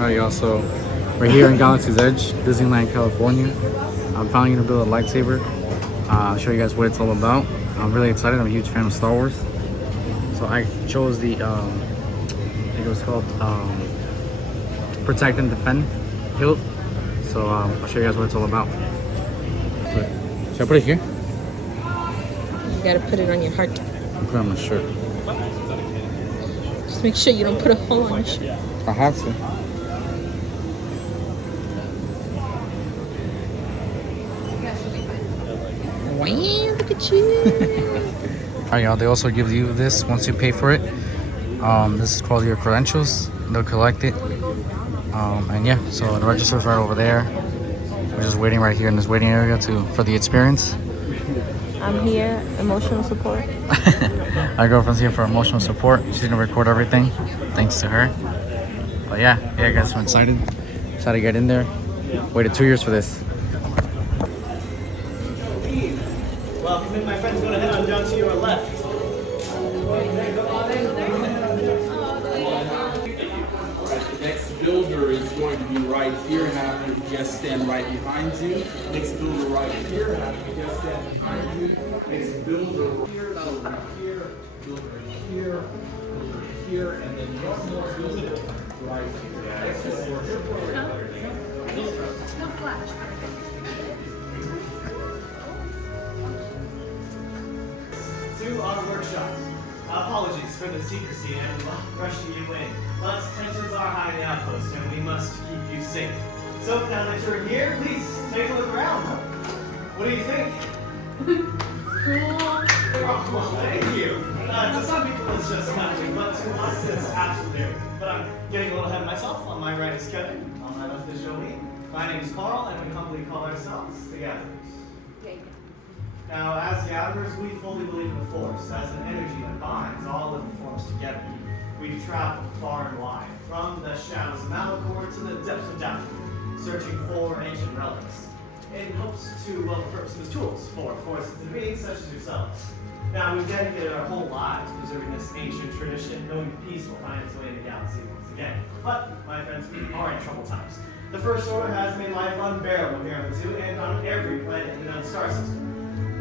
Alright y'all, so we're here in Galaxy's Edge, Disneyland, California. I'm finally gonna build a lightsaber. I'll show you guys what it's all about. I'm really excited. I'm a huge fan of Star Wars. So I chose the, I think it was called Protect and Defend hilt. So I'll show you guys what it's all about. Should I put it here? You gotta put it on your heart. I'll put it on my shirt. Just make sure you don't put a hole on your shirt. I have to. Wow, look at you. Alright y'all, they also give you this once you pay for it. This is called your credentials. They'll collect it. And yeah, so the register's right over there. We're just waiting right here in this waiting area for the experience. I'm here, emotional support. My girlfriend's here for emotional support. She's gonna record everything, thanks to her. But yeah, guys, I'm excited. Excited to get in there. Waited 2 years for this. Well, my friend's going to head on down to your left. The next builder is going to be right here, and have the guest stand right behind you. Next builder right here, have the guest stand behind you. Next builder here, builder here, builder here, builder here, and then one more builder right here. No flash. To our workshop. Apologies for the secrecy and rushing you in. But tensions are high in the outpost, and we must keep you safe. So now that you're here, please take a look around. What do you think? Oh, well, thank you. To some people it's just nothing, but to us it's absolutely everything. But I'm getting a little ahead of myself. On my right is Kevin. On my left is Jolene. My name is Carl, and we humbly call ourselves the Gatherers. Now, as Gatherers, we fully believe in the Force as an energy that binds all living forms together. We've traveled far and wide, from the shadows of Malachor to the depths of Dathomir, searching for ancient relics, in hopes to purpose them as tools for forces and beings such as yourselves. Now, we've dedicated our whole lives preserving this ancient tradition, knowing peace will find its way in the galaxy once again. But, my friends, we are in troubled times. The First Order has made life unbearable here on the Zoo and on every planet in the known star system.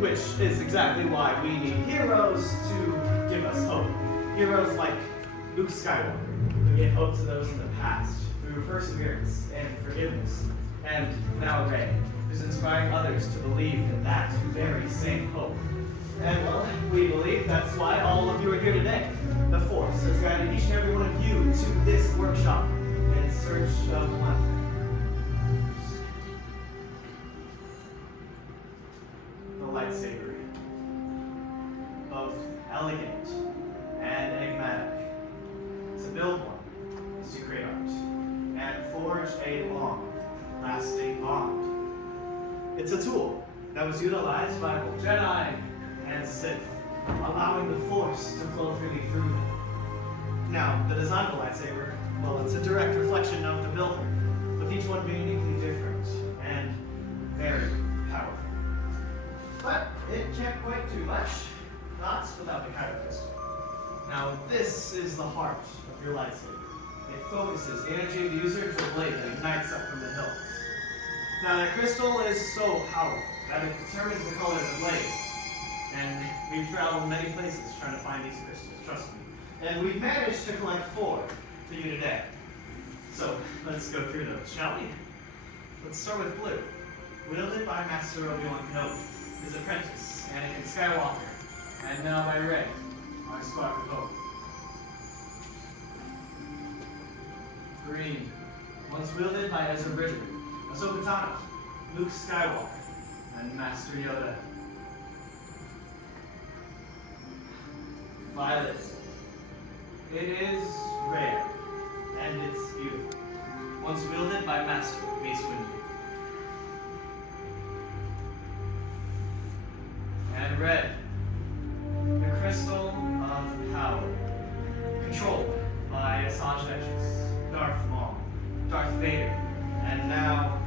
Which is exactly why we need heroes to give us hope. Heroes like Luke Skywalker, who gave hope to those in the past through perseverance and forgiveness. And now Rey, who's inspiring others to believe in that very same hope. And well, we believe that's why all of you are here today. The Force has guided each and every one of you to this workshop in search of one. Lightsaber, both elegant and enigmatic. To build one is to create art and forge a long, lasting bond. It's a tool that was utilized by both Jedi and Sith, allowing the Force to flow freely through them. Now, the design of the lightsaber, well, it's a direct reflection of the builder, with each one being uniquely different and very powerful. But it can't quite do much, not without the kyber crystal. Now, this is the heart of your lightsaber. It focuses the energy of the user to a blade that ignites up from the hills. Now, the crystal is so powerful that it determines the color of the blade. And we've traveled many places trying to find these crystals, trust me. And we've managed to collect 4 for you today. So, let's go through those, shall we? Let's start with blue, wielded by Master Obi-Wan Kenobi, his apprentice, Anakin Skywalker, and now by Rey, our spark of hope. Green, once wielded by Ezra Bridger, Ahsoka Tano, Luke Skywalker, and Master Yoda. Violet, it is rare, and it's beautiful, once wielded by Master Mace Windu. And red, the crystal of power, controlled by Asajj Ventress, Darth Maul, Darth Vader, and now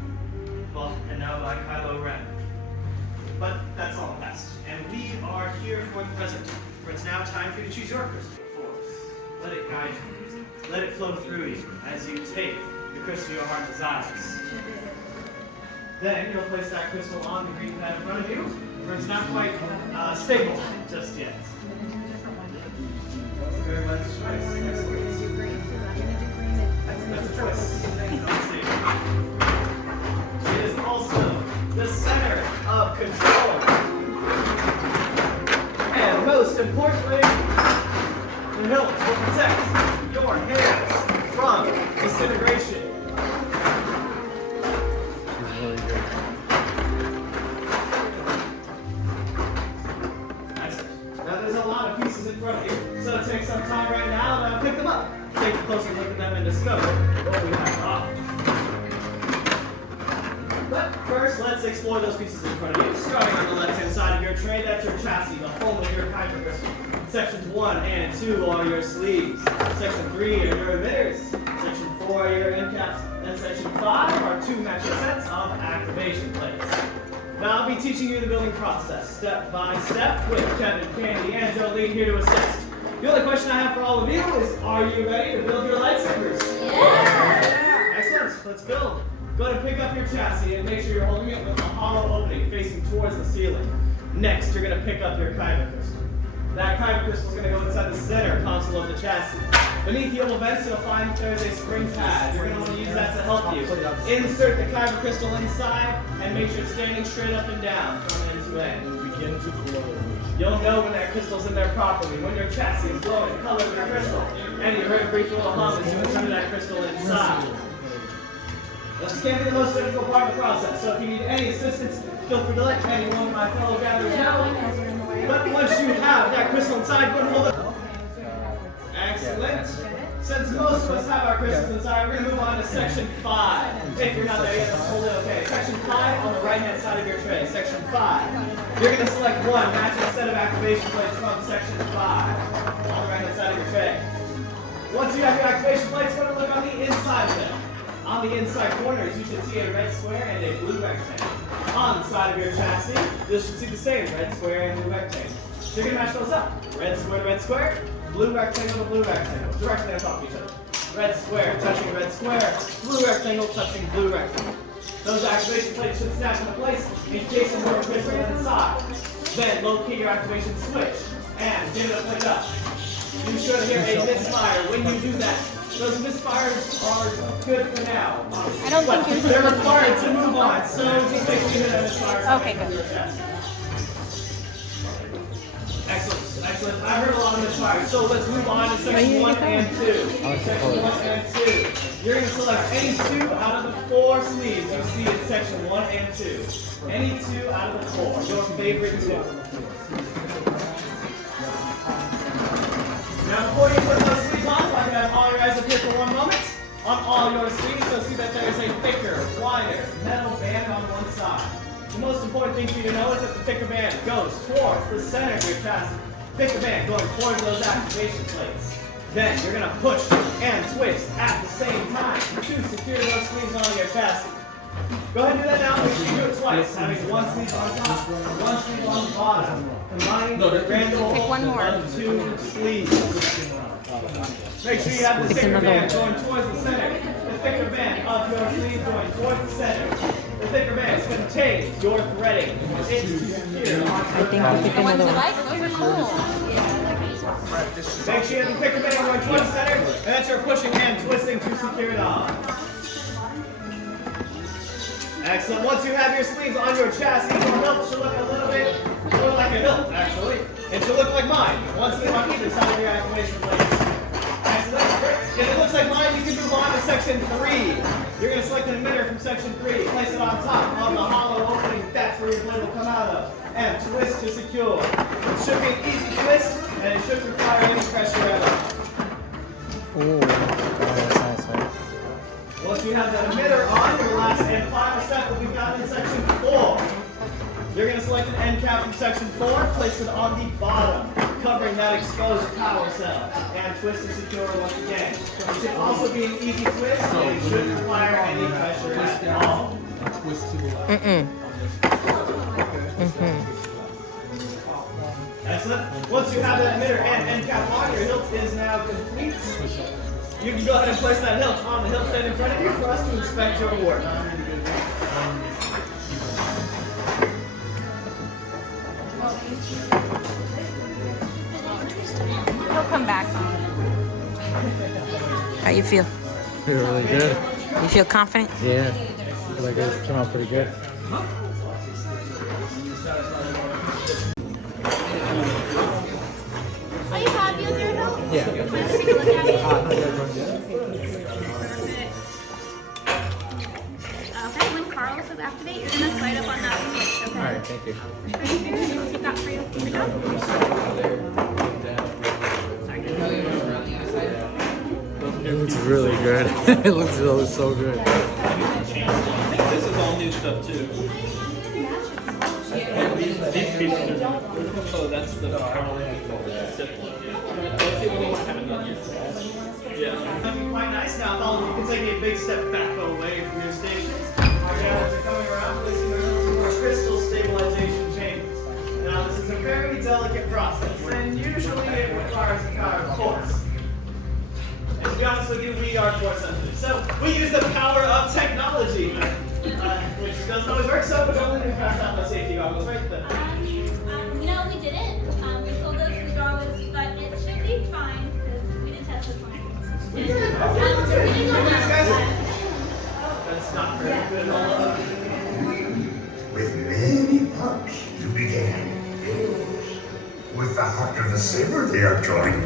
by Kylo Ren. But that's all the past, and we are here for the present, for it's now time for you to choose your crystal force. Let it guide you, let it flow through you as you take the crystal your heart desires. Then you'll place that crystal on the green pad in front of you, for it's not quite stable just yet. Very much nice. Excellent. That's a twist. Let's see. It is also the center of control. And most importantly, the hilt will protect your hands from disintegration. Really good. Excellent. Now there's a lot of pieces in front of you, so take some time right now to pick them up. Take a closer look at them and discover what we have to offer. But first, let's explore those pieces in front of you. Starting on the left-hand side of your tray, that's your chassis, the home of your kyber crystal. Sections 1 and 2 are your sleeves. Section 3 are your emitters. Section 4 are your end caps. And section 5 are 2 matching sets of activation plates. Now I'll be teaching you the building process, step by step, with Kevin, Candy, and Jolene here to assist. The only question I have for all of you is, are you ready to build your lightsabers? Yeah! Excellent, let's build. Go ahead and pick up your chassis and make sure you're holding it with a hollow opening facing towards the ceiling. Next, you're going to pick up your kyber crystal. That kyber crystal is going to go inside the center console of the chassis. Beneath the oval vents, you'll find there's a spring pad. You're going to want to use that to help you. Insert the kyber crystal inside and make sure it's standing straight up and down from end to end. Begin to glow. You'll know when that crystal's in there properly, when your chassis is glowing the color of your crystal. And you heard a brief little hum as you insert that crystal inside. This can't be the most difficult part of the process, so if you need any assistance, feel free to let anyone of my fellow gatherers know. But once you have that crystal inside, go and hold it. Excellent. Since most of us have our crystals inside, we're going to move on to section 5. If you're not there yet, just hold it okay. Section 5 on the right-hand side of your tray. Section 5. You're going to select one matching set of activation plates from section 5 on the right-hand side of your tray. Once you have your activation plates, go and look on the inside of them. On the inside corners, you should see a red square and a blue rectangle. On the side of your chassis, you should see the same red square and blue rectangle. So you're going to match those up. Red square to red square, blue rectangle to blue rectangle, directly on top of each other. Red square touching red square, blue rectangle touching blue rectangle. Those activation plates should snap into place in case of more crystal inside. Then locate your activation switch and give it a flick up. You should hear a misfire when you do that. Those misfires are good for now. I don't think you're they're required to move on, so just make sure you hit a misfire. Okay, good. Excellent, excellent. I heard a lot of misfires, so let's move on to section 1 and 2. Section 1 and 2. You're going to select any 2 out of the 4 sleeves you see in section 1 and 2. Any 2 out of the 4, your favorite 2. Now before you put those sleeves on, if I can have all your eyes up here for one moment. On all your sleeves, you'll see that there is a thicker, wider metal band on one side. The most important thing for you to know is that the thicker band goes towards the center of your chassis. Thicker band going towards those activation plates. Then you're going to push and twist at the same time to secure those sleeves on your chassis. Go ahead and do that now. Make sure you do it twice, having one sleeve on top, one sleeve on the bottom. Combining the grand total of 2 sleeves. Make sure you have the thicker band going towards the center. The thicker band of your sleeve going towards the center. The thicker band contains your threading. It's to secure. I think we'll pick another one. Those are cool. Make sure you have the thicker band going towards the center, and that you're pushing and twisting to secure it on. Excellent. Once you have your sleeves on your chassis, your hilt should look a little bit more like a hilt, actually. It should look like mine. One sleeve on either side of your activation plates. Excellent. If it looks like mine, you can move on to section 3. You're going to select an emitter from section 3, place it on top of the hollow opening. That's where your blade will come out of. And twist to secure. It should be an easy twist, and it shouldn't require any pressure at all. Oh, that's nice, right? Once you have that emitter on, your last and final step will be found in section 4. You're going to select an end cap from section 4, place it on the bottom, covering that exposed power cell, and twist and secure once again. It should also be an easy twist, and it shouldn't require any pressure at all. Twist to the left. Excellent. Once you have that emitter and end cap on, your hilt is now complete. You can go ahead and place that hilt on the hilt stand in front of you for us Inspect your reward. He'll come back. How you feel? Feel really good. You feel confident? Yeah. Feel like it came out pretty good. Are you happy with your hilt? Yeah. Let's take a look at it. Okay, when Carl says activate, you're gonna slide up on that switch, okay? Alright, thank you. Right here, I'm gonna take that for you. Here we go. It looks really good. It looks so good. This is all new stuff too. These pieces are so that's the power. Yeah. That'd be quite nice now. Follow me. You can take a big step back away from your stations. Our guys are coming around, placing their hilts in our crystal stabilization chambers. Now, this is a very delicate process, and usually it requires a kind of force. And to be honest with you, we are force sensitive. So we use the power of technology, which doesn't always work. So we're only going to pass out the safety goggles right there. You know, we didn't. We told us the draw was, but it should be fine because we did test this one. That's not very good at all. With many pups to began. With the heart of the saber they are drawing,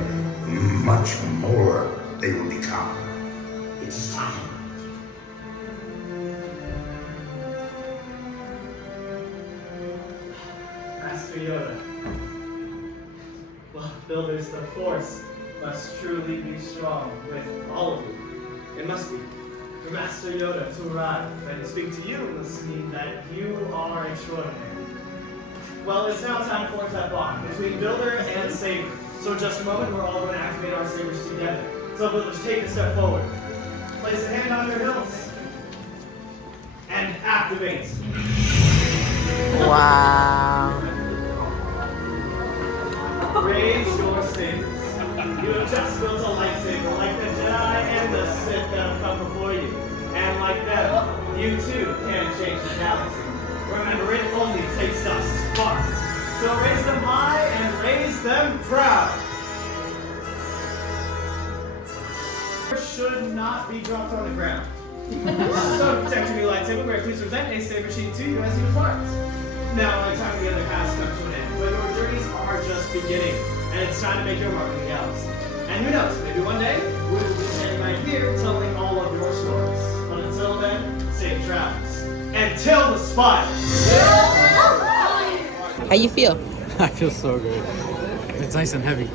much more they will become. It's time. Master Yoda. Well, builders, the Force must truly be strong with all of you. It must be. For Master Yoda to arrive and speak to you must mean that you are extraordinary. Well, it's now time to forge that bond between Builder and Saber. So in just a moment, we're all going to activate our sabers together. So Builders, take a step forward. Place a hand on your hilts. And activate. Wow. Raise your sabers. You have just built a lightsaber like the Jedi and the Sith that have come before you. And like them, you too can change the galaxy. Remember, it only takes a spark. So raise them high and raise them proud. Should not be dropped on the ground. So to protect your new lightsaber, we're pleased to present a saber sheet to you as you depart. Now, the time together has come to an end, but your journeys are just beginning, and it's time to make your mark in the galaxy. And who knows, maybe one day we will be standing right here telling all of your stories. But until then, safe travels. And till the spires! How you feel? I feel so good. It's nice and heavy.